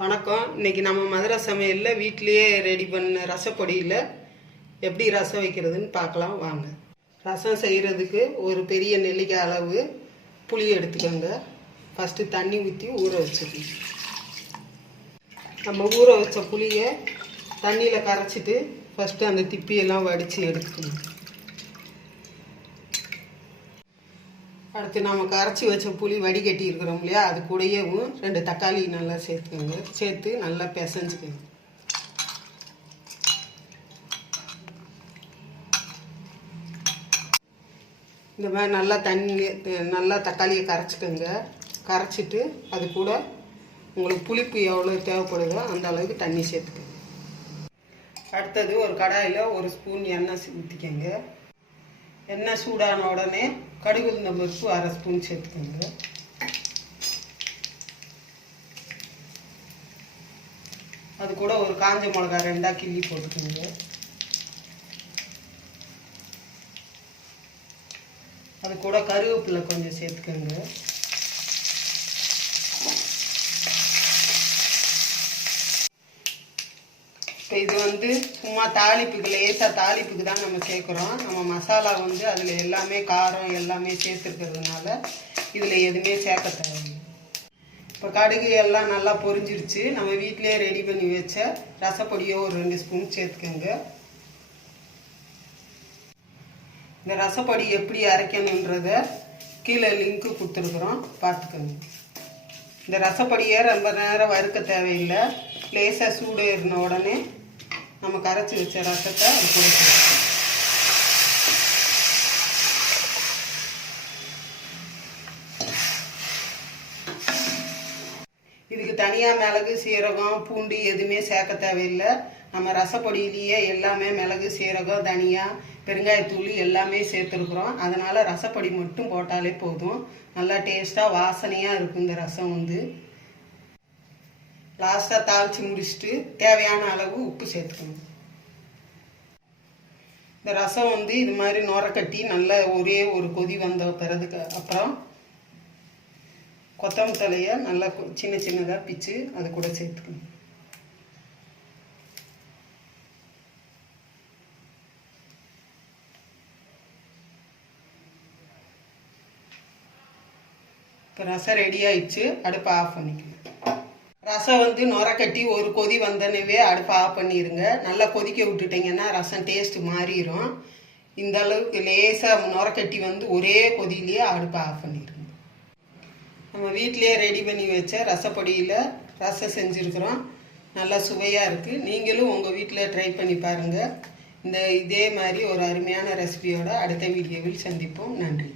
வணக்கம். இன்னைக்கு நம்ம மதுரை சமையலில் வீட்லேயே ரெடி பண்ண ரசப்பொடியில் எப்படி ரசம் வைக்கிறதுன்னு பார்க்கலாம். வாங்க. ரசம் செய்கிறதுக்கு ஒரு பெரிய நெல்லிக்காய் அளவு புளி எடுத்துக்கோங்க. ஃபஸ்ட்டு தண்ணி ஊற்றி ஊற வச்சுக்கணும் நம்ம ஊற வச்ச புளியை தண்ணியில் கரைச்சிட்டு ஃபஸ்ட்டு அந்த திப்பியெல்லாம் வடித்து எடுத்துக்கணும். அடுத்து நம்ம கரைச்சி வச்ச புளி வடிகட்டி இருக்கிறோம் இல்லையா? அது கூடயேவும் ரெண்டு தக்காளி நல்லா சேர்த்துக்கோங்க. சேர்த்து நல்லா பிசைஞ்சுக்கோங்க. இந்த மாதிரி நல்லா தண்ணி நல்லா தக்காளியை கரைச்சிக்கோங்க. கரைச்சிட்டு அது கூட உங்களுக்கு புளிப்பு எவ்வளோ தேவைப்படுதோ அந்த அளவுக்கு தண்ணி சேர்த்துக்கோங்க. அடுத்தது ஒரு கடாயில் ஒரு ஸ்பூன் எண்ணெய் ஊற்றிக்கோங்க எண்ணெய் சூடான உடனே கடுகு உளுந்த பருப்பு அரை ஸ்பூன் சேர்த்துக்கோங்க. அது கூட ஒரு காஞ்ச மிளகா ரெண்டாக கிள்ளி போட்டுக்கோங்க. அது கூட கருவேப்பிலை கொஞ்சம் சேர்த்துக்கோங்க. இப்போ இது வந்து சும்மா தாளிப்புக்கு லேசாக தாளிப்புக்கு தான் நம்ம சேர்க்குறோம். நம்ம மசாலா வந்து அதில் எல்லாமே காரம் எல்லாமே சேர்த்துருக்கிறதுனால இதில் எதுவுமே சேர்க்க தேவையில்லை. இப்போ கடுகு எல்லாம் நல்லா பொரிஞ்சிருச்சு. நம்ம வீட்டிலேயே ரெடி பண்ணி வச்ச ரசப்பொடியோ ஒரு ரெண்டு ஸ்பூன் சேர்த்துக்கோங்க. இந்த ரசப்பொடி எப்படி அரைக்கணுன்றத கீழே லிங்க்கு கொடுத்துருக்குறோம். பார்த்துக்கோங்க. இந்த ரசப்பொடியை ரொம்ப நேரம் வறுக்க தேவையில்லை. லேசாக சூடு ஏறின உடனே நம்ம கரைச்சி வச்ச ரசத்தை அது கூட இதுக்கு தனியாக மிளகு சீரகம் பூண்டு எதுவுமே சேர்க்க தேவையில்லை. நம்ம ரசப்பொடியிலேயே எல்லாமே மிளகு சீரகம் தனியா பெருங்காயத்தூள் எல்லாமே சேர்த்துருக்குறோம். அதனால் ரசப்பொடி மட்டும் போட்டாலே போதும். நல்லா டேஸ்ட்டாக வாசனையாக இருக்கும் இந்த ரசம் வந்து. லாஸ்ட்டாக தாளித்து முடிச்சுட்டு தேவையான அளவு உப்பு சேர்த்துக்கணும். இந்த ரசம் வந்து இது மாதிரி நுரக்கட்டி கட்டி நல்லா ஒரே ஒரு கொதி வந்த பிறதுக்கு அப்புறம் கொத்தமல்லி தலையை நல்லா சின்ன சின்னதாக பிச்சு அது கூட சேர்த்துக்கணும். இப்போ ரசம் ரெடி ஆயிடுச்சு. அடுப்பை ஆஃப் பண்ணிக்கணும். ரசம் வந்து நுர கட்டி ஒரு கொதி வந்தனவே அடுப்பை ஆஃப் பண்ணிடுங்க நல்லா கொதிக்க விட்டுட்டிங்கன்னா ரசம் டேஸ்ட் மாறிடும் இந்த அளவுக்கு லேசாக நுர கட்டி வந்து ஒரே கொதியிலேயே அடுப்பை ஆஃப் பண்ணிடுங்க நம்ம வீட்டிலேயே ரெடி பண்ணி வச்ச ரசப்பொடியில் ரசம் செஞ்சுருக்குறோம். நல்லா சுவையாக இருக்குது நீங்களும் உங்கள் வீட்டில் ட்ரை பண்ணி பாருங்கள் இந்த இதே மாதிரி ஒரு அருமையான ரெசிபியோட அடுத்த வீடியோவில் சந்திப்போம். நன்றி.